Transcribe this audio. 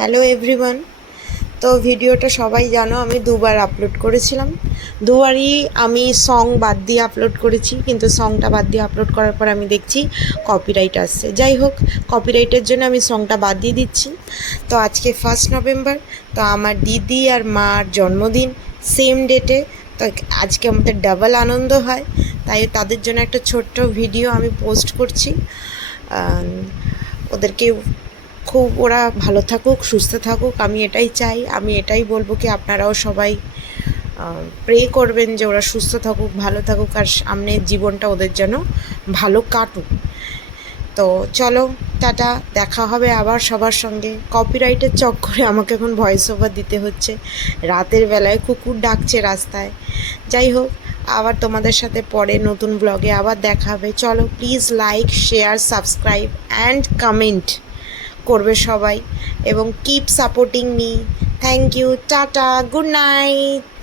Hello everyone. তো ভিডিওটা সবাই জানো আমি দুবার আপলোড করেছিলাম। দুবারই আমি সং বাদ দিয়ে আপলোড করেছি, কিন্তু সংটা বাদ দিয়ে আপলোড করার পর আমি দেখছি কপিরাইট আসছে। যাই হোক, কপিরাইটের জন্য আমি সংটা বাদ দিয়ে দিচ্ছি। তো আজকে 1 নভেম্বর, তো আমার দিদি আর মার জন্মদিন সেম ডেটে। তো আজকে আমাদের ডাবল আনন্দ হয়, তাই তাদের জন্য একটা ছোট্ট ভিডিও আমি পোস্ট করছি। ওদেরকে খুব ওরা ভালো থাকুক, সুস্থ থাকুক, আমি এটাই চাই। আমি এটাই বলবো কি আপনারাও সবাই প্রে করবেন যে ওরা সুস্থ থাকুক, ভালো থাকুক, আর সামনের জীবনটা ওদের যেন ভালো কাটুক। তো চলো, টাটা, দেখা হবে আবার সবার সঙ্গে। কপিরাইটের চক্করে আমাকে এখন ভয়েস ওভার দিতে হচ্ছে, রাতের বেলায় কুকুর ডাকছে রাস্তায়। যাই হোক, আবার তোমাদের সাথে পরে নতুন ব্লগে আবার দেখা হবে। চলো, please like, share, subscribe and comment করবে সবাই, এবং keep supporting me. Thank you, tata, good night.